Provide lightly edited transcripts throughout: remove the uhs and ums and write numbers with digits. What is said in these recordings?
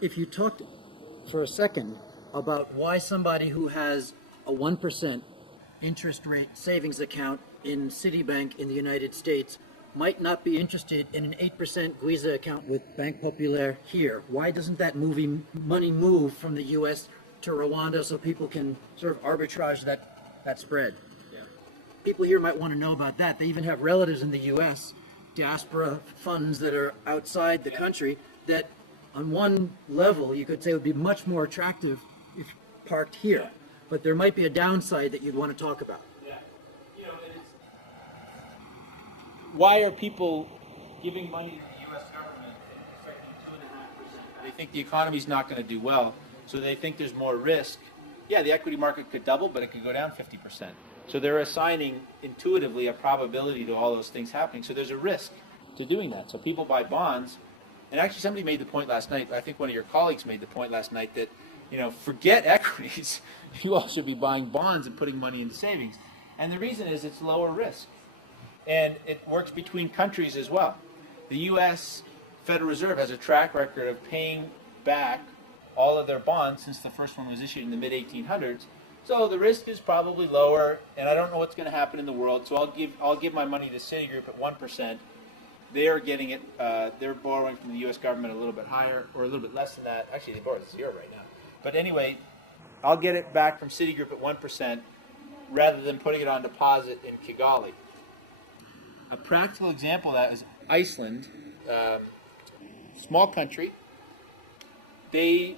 If you talked for a second about why somebody who has a 1% interest rate savings account in Citibank in the United States might not be interested in an 8% Guiza account with Bank Populaire here. Why doesn't that money move from the U.S. to Rwanda so people can sort of arbitrage that spread? Yeah. People here might want to know about that. They even have relatives in the U.S., diaspora funds that are outside the country that on one level you could say would be much more attractive if parked here. But there might be a downside that you'd want to talk about. Yeah. You know, why are people giving money to the U.S. government and expecting 2.5%? They think the economy's not going to do well, so they think there's more risk. Yeah, the equity market could double, but it could go down 50%. So they're assigning intuitively a probability to all those things happening. So there's a risk to doing that. So people buy bonds. And actually somebody made the point last night, I think one of your colleagues made the point last night that, forget equities. You all should be buying bonds and putting money into savings. And the reason is it's lower risk. And it works between countries as well. The U.S. Federal Reserve has a track record of paying back all of their bonds since the first one was issued in the mid-1800s. So the risk is probably lower, and I don't know what's going to happen in the world, so I'll give my money to Citigroup at 1%. They are getting it, they're borrowing from the U.S. government a little bit higher, or a little bit less than that. Actually, they borrow at 0 right now. But anyway, I'll get it back from Citigroup at 1% rather than putting it on deposit in Kigali. A practical example of that is Iceland, small country. We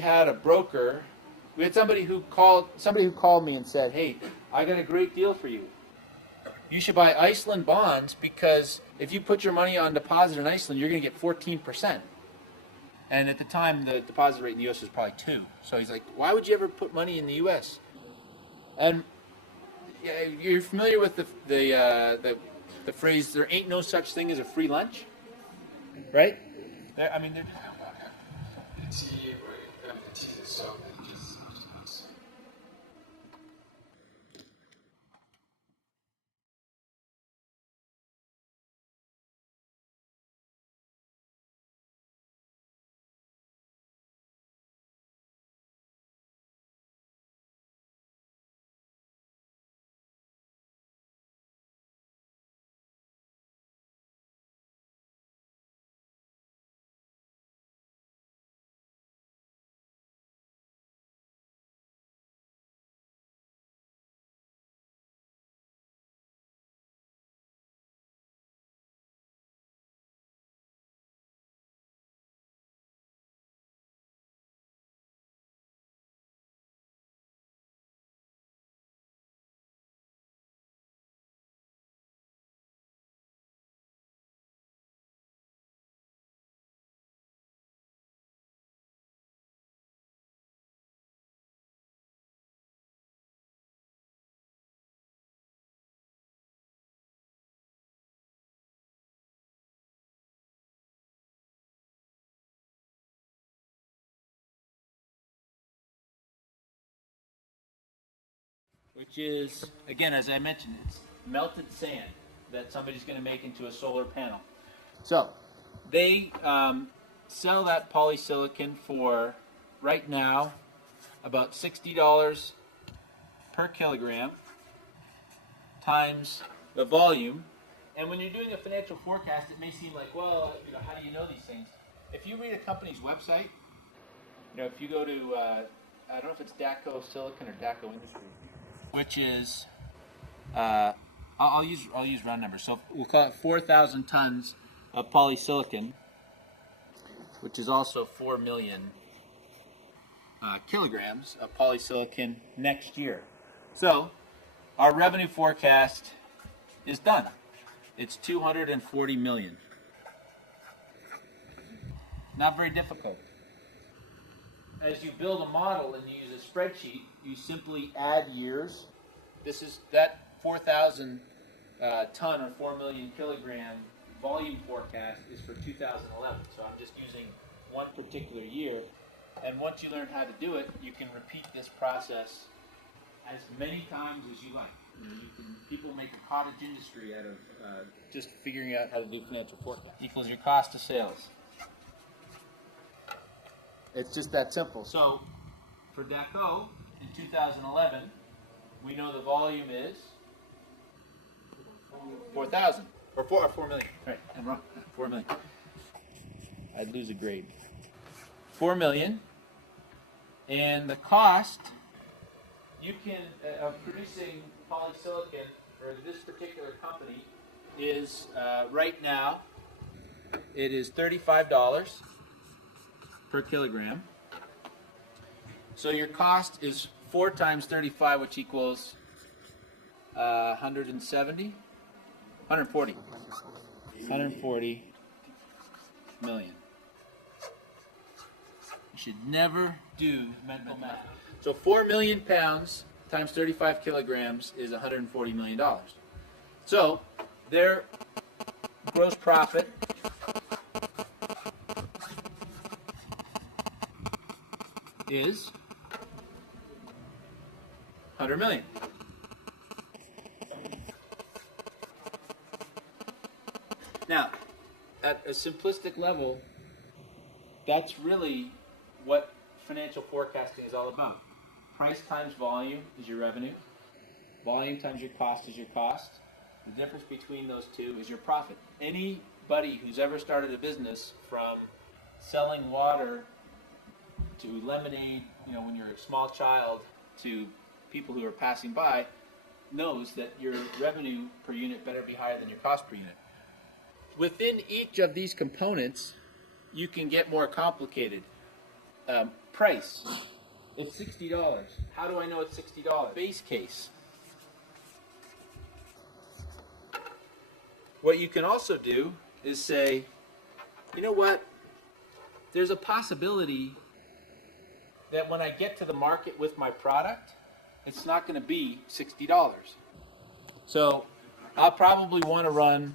had a broker. We had somebody who called me and said, "Hey, I got a great deal for you. You should buy Iceland bonds because if you put your money on deposit in Iceland, you're going to get 14%. And at the time, the deposit rate in the U.S. was probably 2. So he's like, "Why would you ever put money in the U.S.?" And you're familiar with the phrase, "There ain't no such thing as a free lunch," right? They're which is, again, as I mentioned, it's melted sand that somebody's going to make into a solar panel. So they sell that polysilicon for, right now, about $60 per kilogram times the volume. And when you're doing a financial forecast, it may seem like, well, how do you know these things? If you read a company's website, if you go to, I don't know if it's Daco Silicon or Daco Industries, which is, I'll use round numbers. So we'll call it 4,000 tons of polysilicon, which is also 4 million kilograms of polysilicon next year. So our revenue forecast is done. It's 240 million. Not very difficult. As you build a model and you use a spreadsheet, you simply add years. This is that 4,000 ton or 4 million kilogram volume forecast is for 2011. So I'm just using one particular year. And once you learn how to do it, you can repeat this process as many times as you like. People make a cottage industry out of just figuring out how to do financial forecast. Equals your cost of sales. It's just that simple. So for DACO in 2011, we know the volume is 4,000 or 4 million. Right, I'm wrong. 4 million. I'd lose a grade. 4 million, and the cost you can of producing polysilicon for this particular company is right now it is $35 per kilogram. So your cost is 4 times 35, which equals 140 million. You should never do mental math. So 4 million pounds times 35 kilograms is $140 million. So their gross profit is 100 million. Now, at a simplistic level, that's really what financial forecasting is all about. Price times volume is your revenue. Volume times your cost is your cost. The difference between those two is your profit. Anybody who's ever started a business, from selling water to lemonade, when you're a small child, to people who are passing by, knows that your revenue per unit better be higher than your cost per unit. Within each of these components, you can get more complicated. Price, it's $60. How do I know it's $60? Base case. What you can also do is say, you know what? There's a possibility that when I get to the market with my product, it's not going to be $60. So I'll probably want to run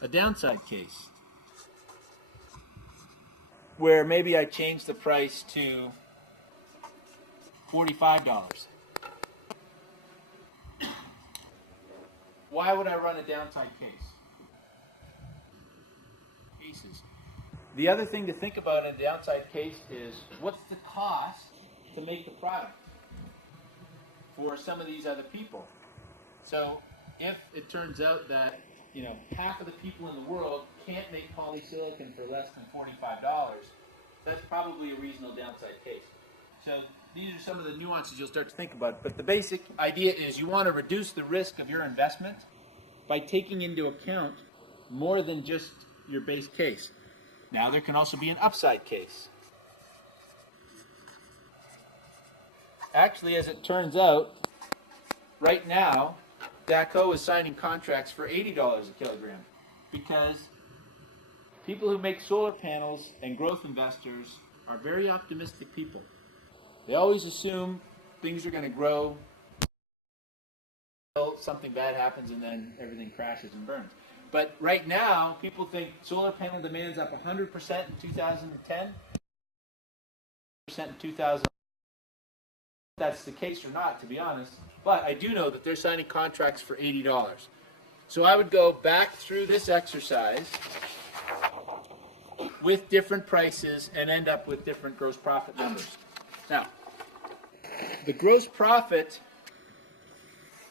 a downside case where maybe I change the price to $45. Why would I run a downside case? Cases. The other thing to think about in a downside case is, what's the cost to make the product for some of these other people? So if it turns out that half of the people in the world can't make polysilicon for less than $45, that's probably a reasonable downside case. So these are some of the nuances you'll start to think about. But the basic idea is you want to reduce the risk of your investment by taking into account more than just your base case. Now there can also be an upside case. Actually, as it turns out, right now, DACO is signing contracts for $80 a kilogram because people who make solar panels and growth investors are very optimistic people. They always assume things are going to grow until something bad happens and then everything crashes and burns. But right now, people think solar panel demand's up 100% in 2010, 100% in 2000. That's the case or not, to be honest. But I do know that they're signing contracts for $80. So I would go back through this exercise with different prices and end up with different gross profit numbers. Now, the gross profit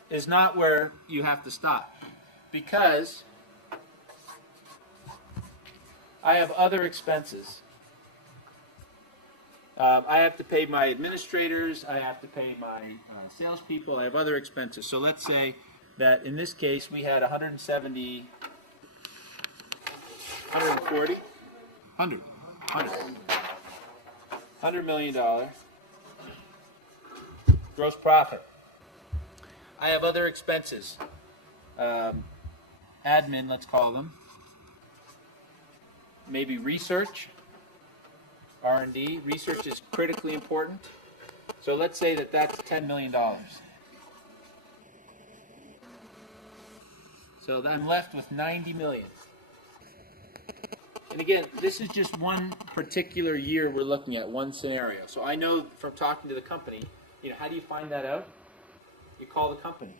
is not where you have to stop, because I have other expenses. I have to pay my administrators, I have to pay my salespeople, I have other expenses. So let's say that in this case we had 170, 140, 100 million dollar gross profit. I have other expenses, admin, let's call them, maybe research, R&D. Research is critically important. So let's say that that's $10 million. So I'm left with 90 million. And again, this is just one particular year we're looking at, one scenario. So I know from talking to the company, how do you find that out? You call the company.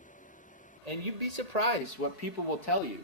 And you'd be surprised what people will tell you.